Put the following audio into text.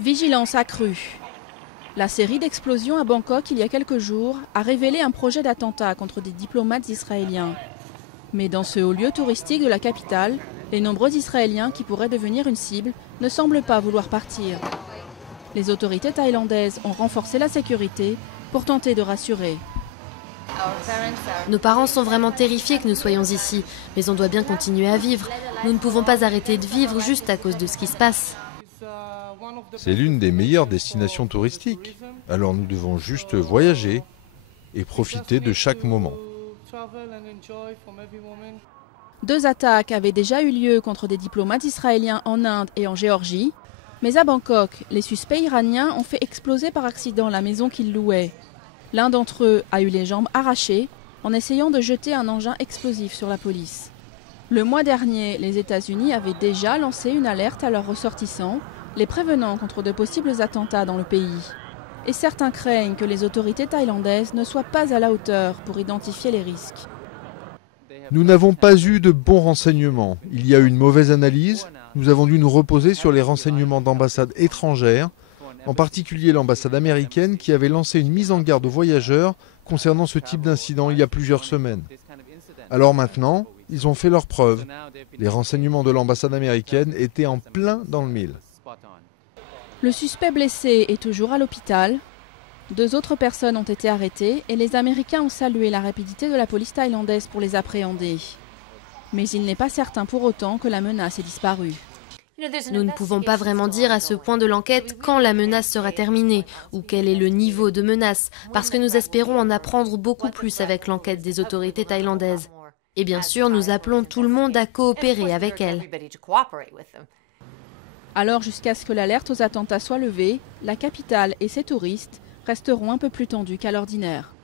Vigilance accrue. La série d'explosions à Bangkok il y a quelques jours a révélé un projet d'attentat contre des diplomates israéliens. Mais dans ce haut lieu touristique de la capitale, les nombreux Israéliens qui pourraient devenir une cible ne semblent pas vouloir partir. Les autorités thaïlandaises ont renforcé la sécurité pour tenter de rassurer. Nos parents sont vraiment terrifiés que nous soyons ici, mais on doit bien continuer à vivre. Nous ne pouvons pas arrêter de vivre juste à cause de ce qui se passe. C'est l'une des meilleures destinations touristiques. Alors nous devons juste voyager et profiter de chaque moment. 2 attaques avaient déjà eu lieu contre des diplomates israéliens en Inde et en Géorgie. Mais à Bangkok, les suspects iraniens ont fait exploser par accident la maison qu'ils louaient. L'un d'entre eux a eu les jambes arrachées en essayant de jeter un engin explosif sur la police. Le mois dernier, les États-Unis avaient déjà lancé une alerte à leurs ressortissants, les prévenant contre de possibles attentats dans le pays. Et certains craignent que les autorités thaïlandaises ne soient pas à la hauteur pour identifier les risques. Nous n'avons pas eu de bons renseignements. Il y a eu une mauvaise analyse. Nous avons dû nous reposer sur les renseignements d'ambassades étrangères, en particulier l'ambassade américaine qui avait lancé une mise en garde aux voyageurs concernant ce type d'incident il y a plusieurs semaines. Alors maintenant, ils ont fait leurs preuves. Les renseignements de l'ambassade américaine étaient en plein dans le mille. Le suspect blessé est toujours à l'hôpital. 2 autres personnes ont été arrêtées et les Américains ont salué la rapidité de la police thaïlandaise pour les appréhender. Mais il n'est pas certain pour autant que la menace ait disparu. Nous ne pouvons pas vraiment dire à ce point de l'enquête quand la menace sera terminée ou quel est le niveau de menace, parce que nous espérons en apprendre beaucoup plus avec l'enquête des autorités thaïlandaises. Et bien sûr, nous appelons tout le monde à coopérer avec elles. Alors jusqu'à ce que l'alerte aux attentats soit levée, la capitale et ses touristes resteront un peu plus tendus qu'à l'ordinaire.